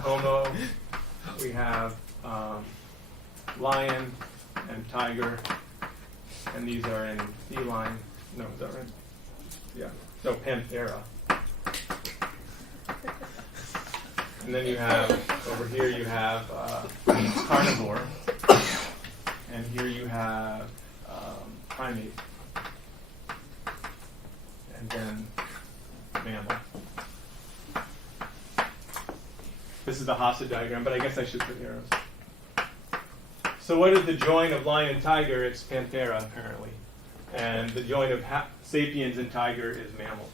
homo, we have lion and tiger, and these are in feline. No, is that right? Yeah. No, panthera. And then you have, over here you have carnivore, and here you have primate, and then mammal. This is the Hasse diagram, but I guess I should put arrows. So what is the join of lion and tiger? It's panthera, apparently. And the join of sapiens and tiger is mammal.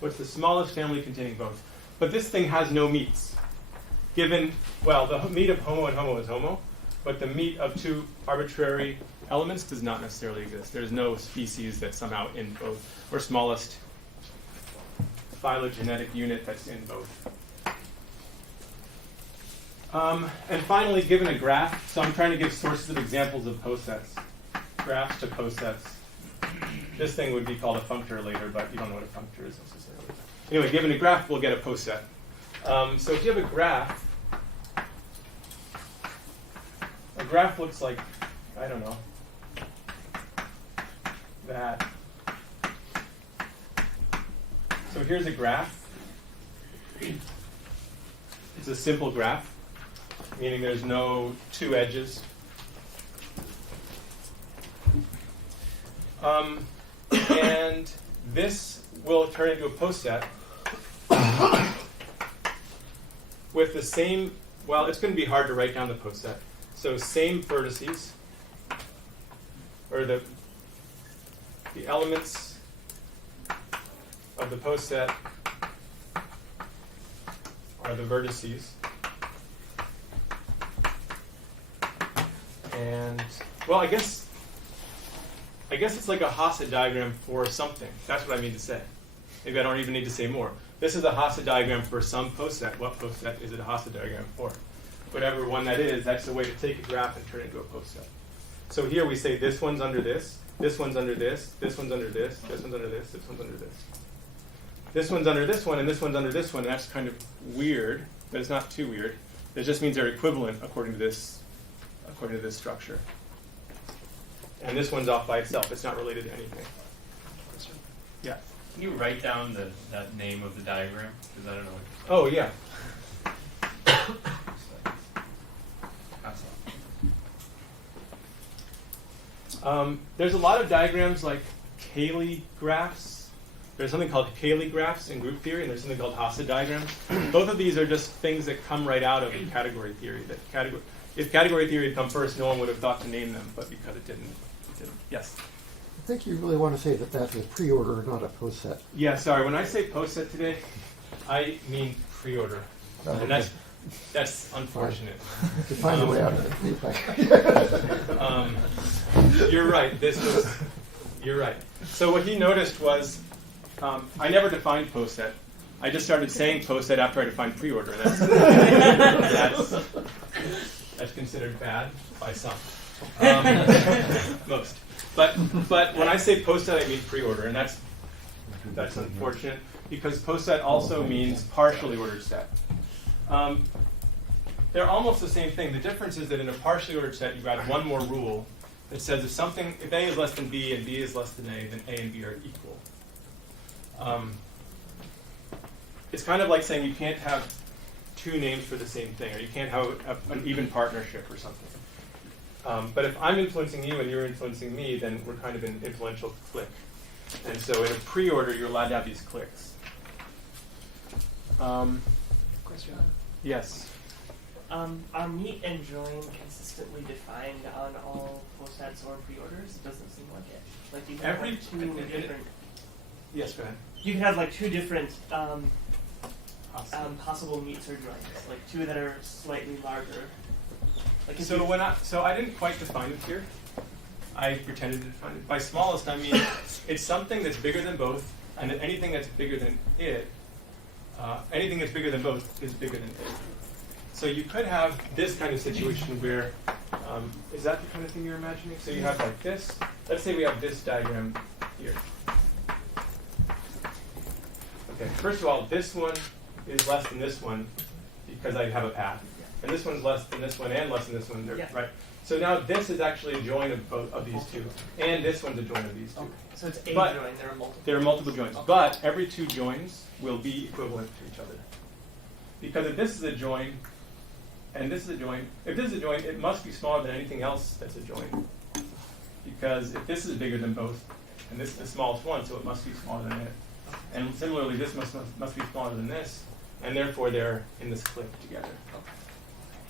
What's the smallest family containing both? But this thing has no meats. Given, well, the meat of homo and homo is homo, but the meat of two arbitrary elements does not necessarily exist. There's no species that's somehow in both, or smallest phylogenetic unit that's in both. And finally, given a graph, so I'm trying to give sources of examples of posets, graphs to posets. This thing would be called a functor later, but you don't know what a functor is necessarily. Anyway, given a graph, we'll get a poset. So if you have a graph looks like, I don't know, that. So here's a graph. It's a simple graph, meaning there's no two edges. And this will turn into a poset with the same, well, it's going to be hard to write down the poset. So same vertices, or the elements of the poset are the vertices. And, well, I guess it's like a Hasse diagram for something. That's what I mean to say. Maybe I don't even need to say more. This is a Hasse diagram for some poset. What poset is it a Hasse diagram for? Whatever one that is, that's the way to take a graph and turn it into a poset. So here we say this one's under this one's under this one's under this one's under this one's under this. This one's under this one, and this one's under this one. And that's kind of weird, but it's not too weird. It just means they're equivalent according to this structure. And this one's off by itself. It's not related to anything. Yeah. Can you write down that name of the diagram? Because I don't know what Oh, yeah. There's a lot of diagrams like Cayley graphs. There's something called Cayley graphs in group theory, and there's something called Hasse diagrams. Both of these are just things that come right out of category theory. If category theory had come first, no one would have thought to name them, but because it didn't. Yes? I think you really want to say that that's a pre-order, not a poset. Yeah, sorry. When I say poset today, I mean pre-order. And that's unfortunate. To find a way out of it. You're right. You're right. So what he noticed was I never defined poset. I just started saying poset after I defined pre-order. That's considered bad by some. Most. But when I say poset, I mean pre-order, and that's unfortunate because poset also means partially ordered set. They're almost the same thing. The difference is that in a partially ordered set, you add one more rule that says if A is less than B and B is less than A, then A and B are equal. It's kind of like saying you can't have two names for the same thing, or you can't have an even partnership or something. But if I'm influencing you and you're influencing me, then we're kind of an influential clique. And so in a pre-order, you're allowed to have these cliques. Question. Yes. Are meet and join consistently defined on all posets or pre-orders? It doesn't seem like it. Like you can have two different. Yes, go ahead. You can have like two different possible meets or joins, like two that are slightly larger. Like So I didn't quite define it here. I pretended to define it. By smallest, I mean it's something that's bigger than both, and that anything that's bigger than it, anything that's bigger than both is bigger than it. So you could have this kind of situation where, is that the kind of thing you're imagining? So you have like this. Let's say we have this diagram here. Okay, first of all, this one is less than this one, because I have a path. And this one's less than this one and less than this one, Yeah. right? So now this is actually a join of both of these two, and this one's a join of these two. Okay. So it's a But- join. There are multiple. There are multiple joins, Okay. but every two joins will be equivalent to each other. Because if this is a join, and this is a join, if this is a join, it must be smaller than anything else that's a join. Because if this is bigger than both, and this is the smallest one, so it must be smaller than it. And similarly, this must be smaller than this, and therefore they're in this clique together.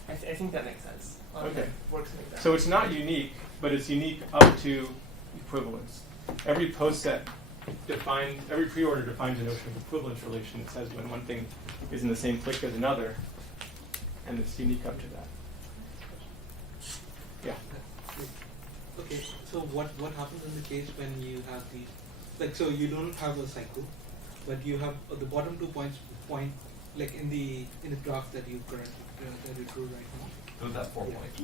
I think that makes sense. Okay. That works like that. So it's not unique, but it's unique up to equivalence. Every post set defines, every preorder defines a notion of equivalence relation. It says when one thing is in the same clique as another, and it's unique up to that. Yeah. Okay, so what happens in the case when you have these, like, so you don't have a cycle, but you have the bottom 2 points point, like in the graph that you currently that you drew right now. Those are 4 points.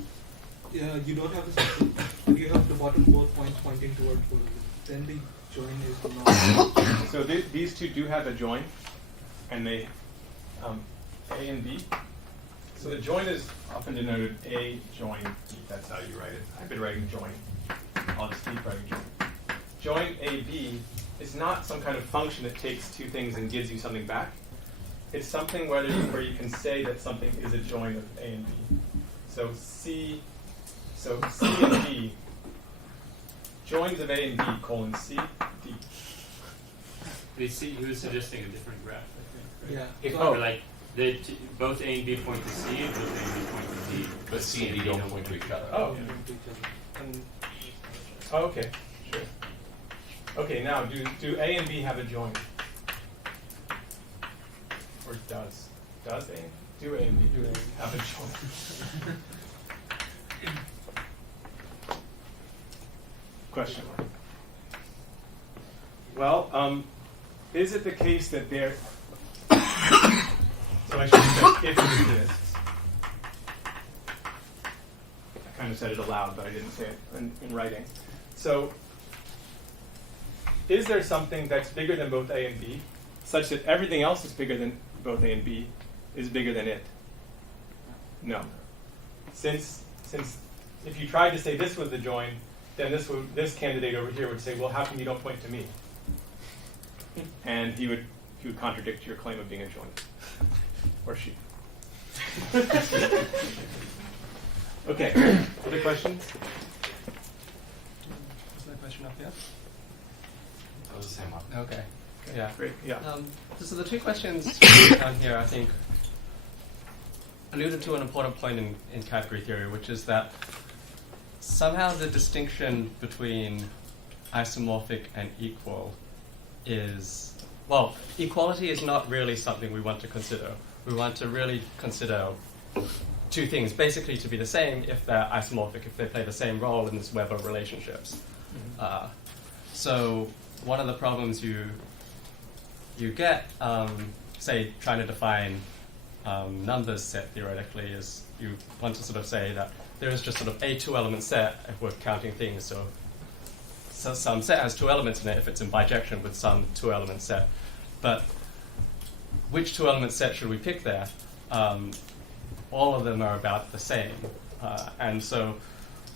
You don't have a cycle, but you have the bottom 4 points pointing towards both of them. Then the join is not. So these two do have a join, and they A and B. So the join is often denoted A join B. That's how you write it. I've been writing join. I'll just keep writing join. Join AB is not some kind of function that takes two things and gives you something back. It's something where you can say that something is a join of A and B. So C and B, joins of A and B colon C, D. He was suggesting a different graph, I think. Right? Yeah. If So- like both A and B point to C, both A and B point to D. But C and D don't point to each other. Oh. Yeah, to each other. And, oh, okay, sure. Okay, now do A and B have a join? Or does A and B have a join? Question mark. Well, is it the case that they're so I should say if it exists. I kind of said it aloud, but I didn't say it in writing. So, is there something that's bigger than both A and B, such that everything else is bigger than both A and B is bigger than it? No. Since if you tried to say this was the join, then this candidate over here would say, well, how come you don't point to me? And he would contradict your claim of being a join. Or she. Okay, other questions? Is there a question up here? That was the same one. Okay. Yeah. Great, yeah. So the two questions down here, I think, alluded to an important point in category theory, which is that somehow the distinction between isomorphic and equal is, well, equality is not really something we want to consider. We want to really consider two things, basically to be the same if they're isomorphic, if they play the same role in this web of relationships. So one of the problems you get, say, trying to define numbers set theoretically is you want to sort of say that there is just sort of a two-element set if we're counting things. So some set has two elements in it if it's in bijection with some two-element set. But which two-element set should we pick there? All of them are about the same. And so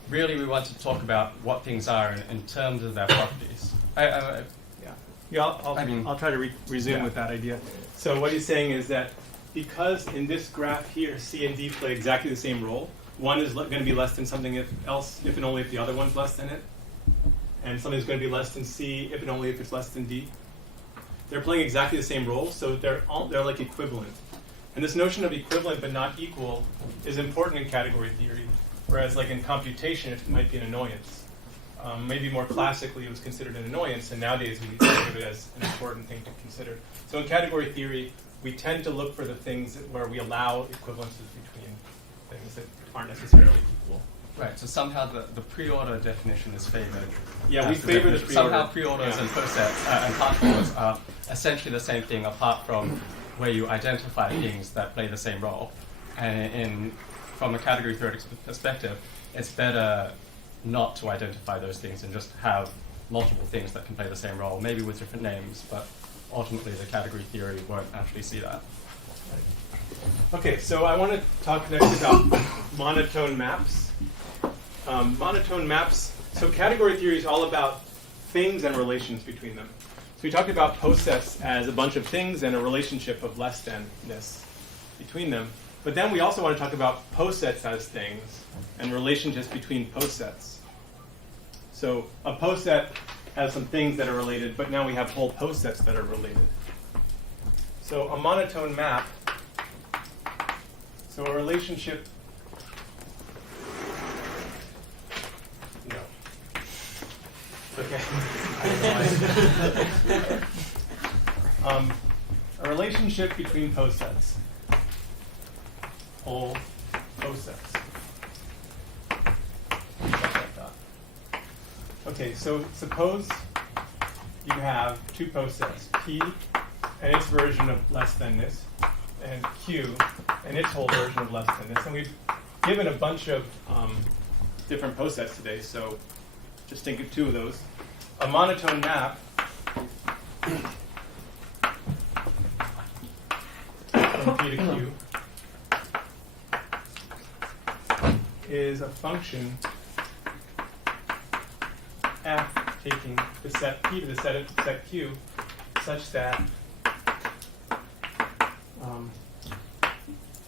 really we want to talk about what things are in terms of their properties. I'll try to resume with that idea. So what he's saying is that because in this graph here, C and D play exactly the same role, one is going to be less than something else if and only if the other one's less than it, and something's going to be less than C if and only if it's less than D. They're playing exactly the same role, so they're like equivalent. And this notion of equivalent but not equal is important in category theory, whereas like in computation it might be an annoyance. Maybe more classically it was considered an annoyance, and nowadays we think of it as an important thing to consider. So in category theory, we tend to look for the things where we allow equivalences between things that aren't necessarily equal. Right, so somehow the pre-order definition is favored. Yeah, we That's favor the definition. pre-order. Somehow pre-orders Yeah. and post-sets and part-orders are essentially the same thing apart from where you identify things that play the same role. And from a category theoretic perspective, it's better not to identify those things and just have multiple things that can play the same role, maybe with different names, but ultimately the category theory won't actually see that. Okay, so I want to talk next about monotone maps. Monotone maps, so category theory is all about things and relations between them. So we talked about posets as a bunch of things and a relationship of less than-ness between them. But then we also want to talk about posets as things and relationships between posets. So a poset has some things that are related, but now we have whole posets that are related. So a monotone map, so a relationship, no. Okay. A relationship between posets, whole posets. Okay, so suppose you have two posets, P and its version of less than this, and Q and its whole version of less than this. And we've given a bunch of different posets today, so just think of two of those. A monotone map from P to Q is a function f taking the set P to the set Q such that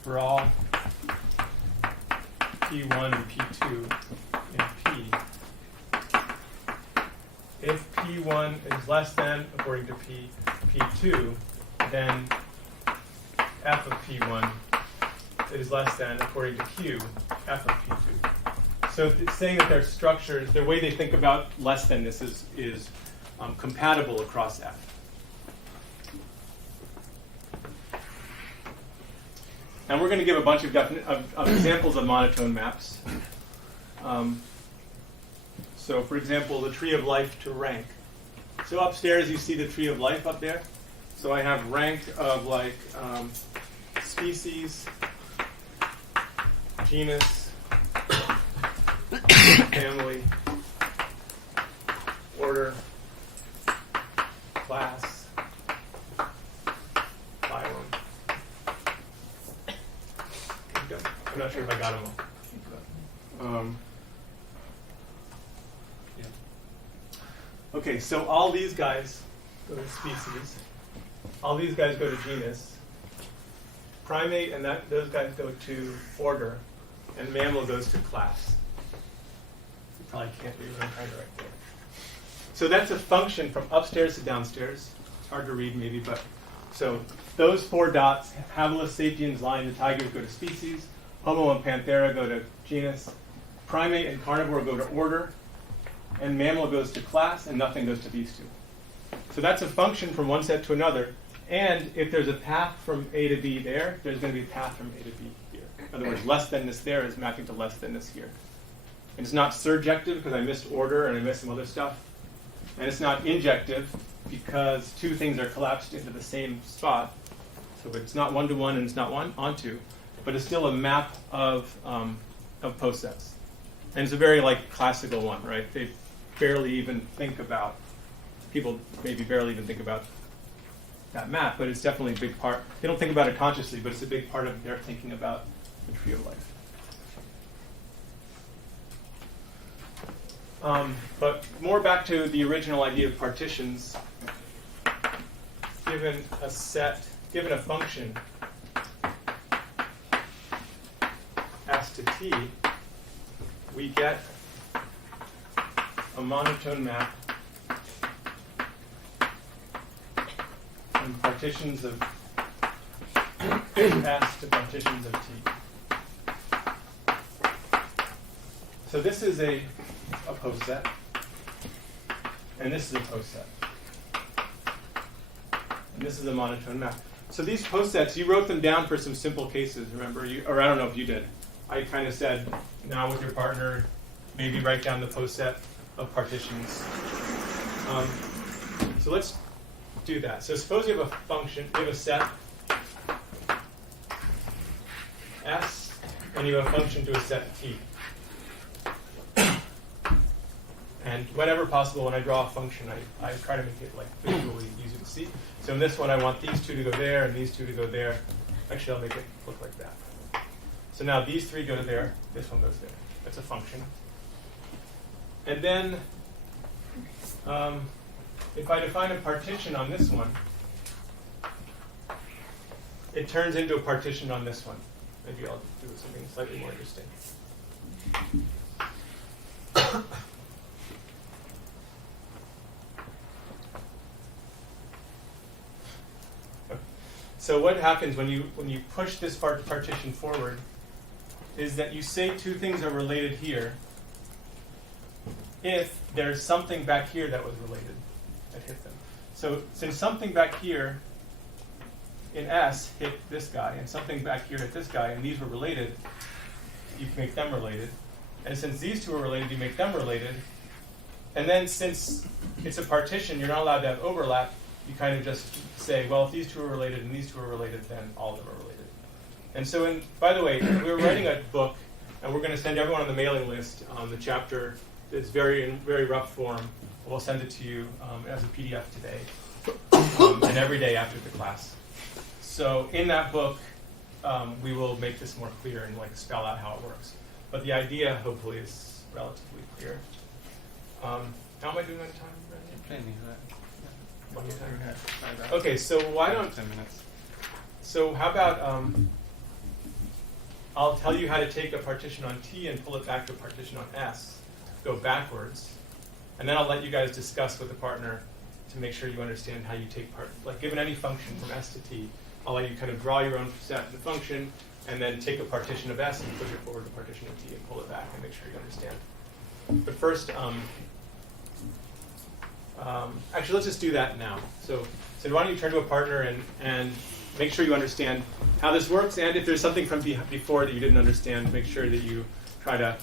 for all P1 and P2 in P, if P1 is less than, according to P2, then f of P1 is less than, according to Q, f of P2. So it's saying that their structures, the way they think about less than this is compatible across F. And we're going to give a bunch of examples of monotone maps. So for example, the tree of life to rank. So upstairs you see the tree of life up there. So I have rank of like species, genus, family, order, class, phylum. I'm not sure if I got them all. Yeah. Okay, so all these guys go to species. All these guys go to genus. Primate and those guys go to order. And mammal goes to class. You probably can't read what I'm trying to write there. So that's a function from upstairs to downstairs. It's hard to read maybe, but so those four dots, Habilis, Sapiens, lion, and tigers go to species. Homo and Panthera go to genus. Primate and carnivore go to order. And mammal goes to class, and nothing goes to these two. So that's a function from one set to another. And if there's a path from A to B there, there's going to be a path from A to B here. In other words, less than this there is mapping to less than this here. And it's not surjective because I missed order and I missed some other stuff. And it's not injective because two things are collapsed into the same spot. So it's not one-to-one and it's not one onto, but it's still a map of posets. And it's a very like classical one, right? They barely even think about, people maybe barely even think about that map, but it's definitely a big part. They don't think about it consciously, but it's a big part of their thinking about the tree of life. But more back to the original idea of partitions. Given a set, given a function s to t, we get a monotone map from partitions of s to partitions of t. So this is a poset, and this is a poset. And this is a monotone map. So these posets, you wrote them down for some simple cases, remember? Or I don't know if you did. I kind of said, now with your partner, maybe write down the poset of partitions. So let's do that. So suppose you have a function, you have a set S, and you have a function to a set T. And whenever possible, when I draw a function, I try to make it like visually easy to see. So in this one, I want these two to go there and these two to go there. Actually, I'll make it look like that. So now these three go to there, this one goes there. That's a function. And then if I define a partition on this one, it turns into a partition on this one. Maybe I'll do something slightly more interesting. So what happens when you push this partition forward is that you say two things are related here if there's something back here that was related that hit them. So since something back here in S hit this guy, and something back here hit this guy, and these were related, you can make them related. And since these two are related, you make them related. And then since it's a partition, you're not allowed to have overlap. You kind of just say, well, if these two are related and these two are related, then all of them are related. And so, by the way, we're writing a book, and we're going to send everyone on the mailing list the chapter that's in very rough form. We'll send it to you as a PDF today, and every day after the class. So in that book, we will make this more clear and spell out how it works. But the idea, hopefully, is relatively clear. How am I doing on time, Brendan? Okay, so why don't 10 minutes. So how about I'll tell you how to take a partition on T and pull it back to a partition on S, go backwards, and then I'll let you guys discuss with the partner to make sure you understand how you take given any function from S to T, I'll let you kind of draw your own set of the function and then take a partition of S and push it forward to a partition of T and pull it back and make sure you understand. But first, actually, let's just do that now. So why don't you turn to a partner and make sure you understand how this works, and if there's something from before that you didn't understand, make sure that you try to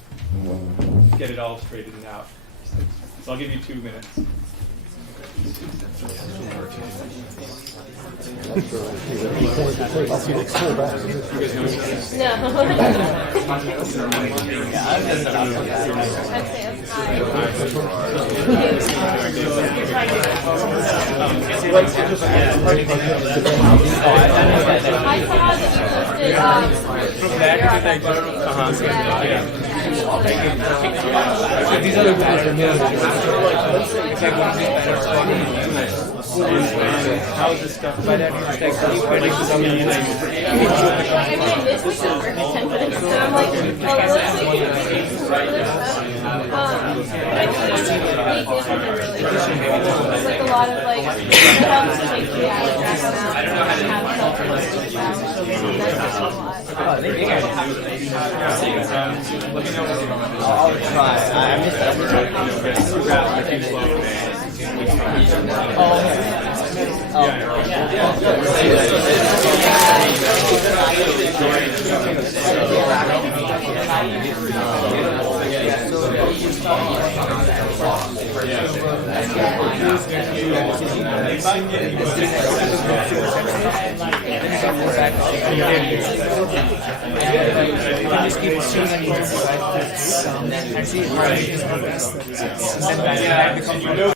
get it all straightened out. So I'll give you 2 minutes. These other guys are And how's this stuff? But I mean, it's like, I mean, this is super contemplative, so I'm like, well, it looks like you can do some other stuff. But I think the examples are really good. It's like a lot of it helps to take the abstract out and have self-realistic values. That's a lot. I'll try. I missed that. just keep assuming it's and see it right.